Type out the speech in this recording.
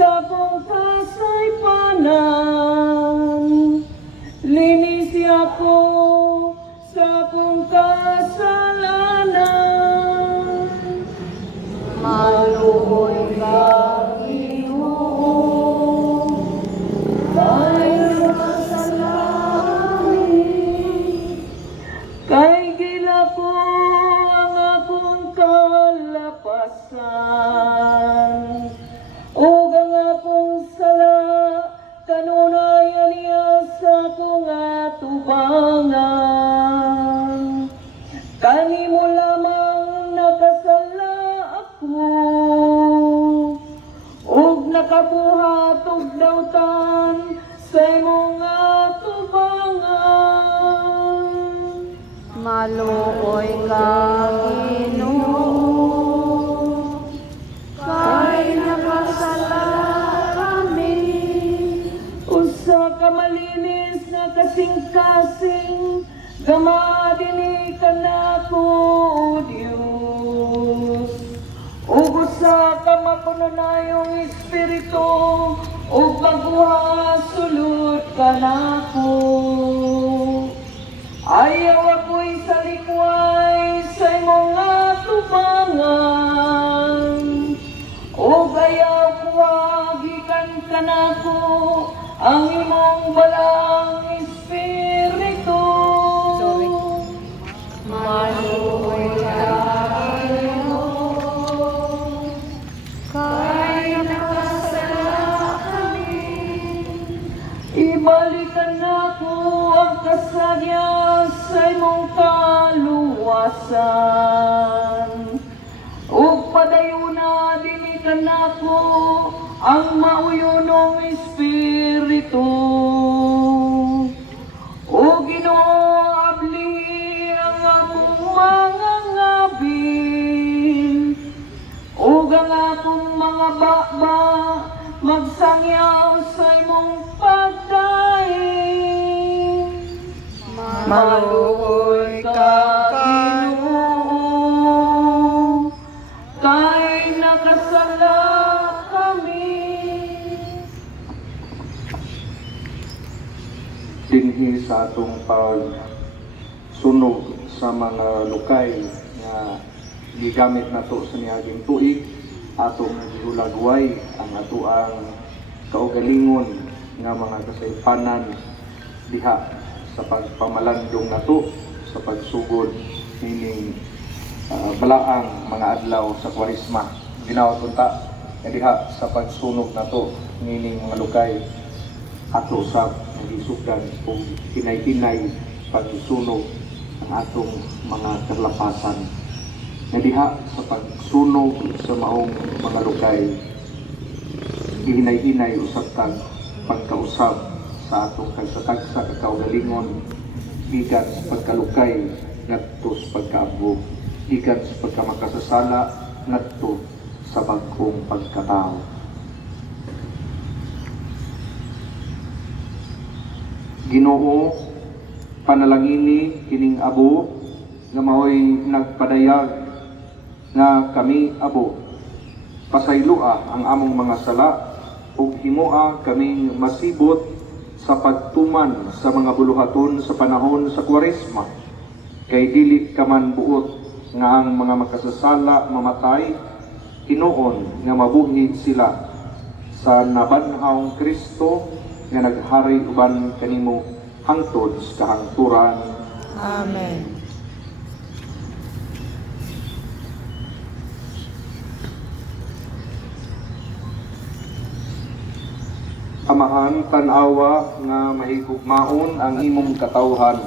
sa kong kasaypanan, linis ako sa kong kasalanan. Maluoy ka, Ginoo, kay masalangit, kay gila ko ang akong kalapasan, ug ang akong sala kanunayan niya sa akong atubangan. Kanimo lamang nakasala ako, ug nakabuhat og dawtan sa imong atubangan. Maluoy ka, Ginoo, kay nakasala kami. Usa ka malinis nga kasing-kasing, gama dinhi kanako, O Dios. Ug usa ka makunanayong espiritu, ug pagbuhat sulod kanako. Ayaw ako'y salikway sa imong atubangan, ug ayaw kuwagikan kanako ang imong balang espiritu. Maluoy ka, Ginoo, kay nakasala kami. Ibalikan nako ang kasagya sa imong kaluwasan, ug padayuna dinhi kanako ang mauyonong espiritu. O Ginoo, abli ang akong mga ngabin, ug ang akong mga bakba magsangyaw sa imong pagdaing. Maluoy ka, Ginoo, kay nakasala kami. Dinhi sa atong pagsunog sa mga lukay nga gigamit nato sa niaging tuig, atong gihulagway ang atoang kaugalingon nga mga kasaypanan diha sa pagpamalandong nato sa pagsugod nining balaang mga adlaw sa Kwaresma. Ginawa tunta nga diha sa pagsunog nato nining mga lukay ato sa nagisugdan kung hinay-hinay pagsunog ang atong mga karlapasan. Nga diha sa pagsunog sa maong mga lukay, hinay-hinay usab kag pagkausab sa atong kagsa-kagsa kakaugalingon, gikan sa pagkalukay ngadto sa pagkaabog, gikan sa pagkamakasasala ngadto sa bagong pagkatao. Ginoo, panalangini kining abo nga mao'y nagpadayag nga kami abo pasaylua ang among mga sala ug himoa kaming masibot sa pagtuman sa mga buluhaton sa panahon sa Kwaresma, kay dili ka man buot nga ang mga makasasala mamatay, hinuon nga mabuhi sila sa nabanhawng Kristo nga naghari uban kanimo hangtod sa kahangturan. Amen. Amahan, tanawa nga mahigugmaon ang imong katawhan